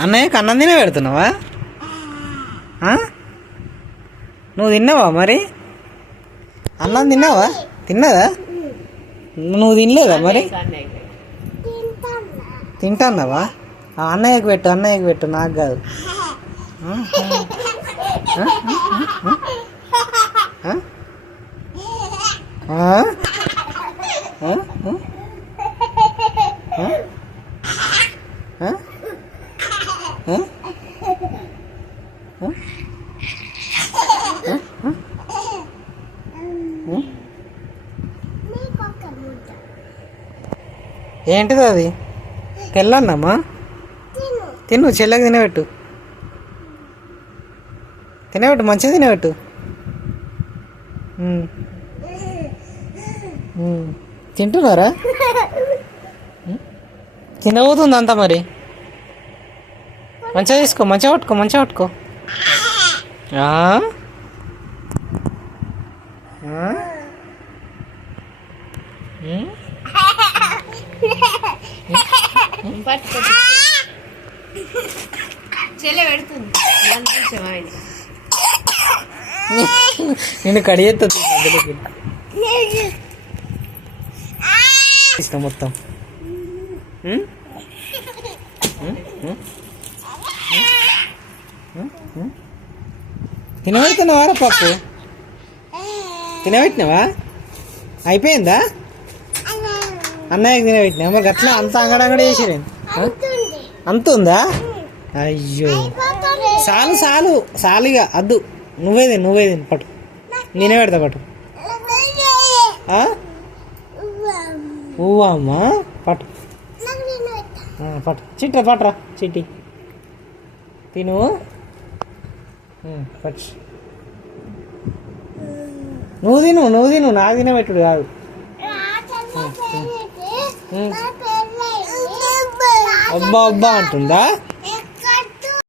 అన్నయ్యకి అన్నం తినే పెడుతున్నావా నువ్వు తిన్నావా మరి? అన్నం తిన్నావా? తిన్నదా? నువ్వు తినలేదా మరి? తింటాన్నావా? అన్నయ్యకి పెట్టు అన్నయ్యకి పెట్టు నాకు కాదు. Huh? ఏంటిది అది? తెల్లన్నమ్మా తిను చెల్లెకి తినబెట్టు. తినబెట్టు మంచిగా తినబెట్టు. తింటున్నారా? తినబోతుంది అంతా మరి. మంచిగా తీసుకో మంచిగా పట్టుకో మంచిగా పట్టుకో. నేను కడిగెత్తు ఇష్టం మొత్తం. తినబెడుతున్నావారా పప్పు? తినబెట్టినావా? అయిపోయిందా? అన్నయ్యకి తినబెట్టినా? మరి అట్లా అంత అంగడంగడ చేసిరే అంత ఉందా అయ్యో. చాలు చాలు. చాలుగా అద్దు. నువ్వే తిను నువ్వే తిను పట్టు. నేనే పెడతా పట్టు. ఆ? అమ్మా? పట్టు. పట్టు. చిట్ట పట్రా చిట్టి. తిను. నువ్వు తిను నువ్వు తిను నాకు తినబెట్టుడు కాదు. అబ్బా అబ్బా అంటుందా?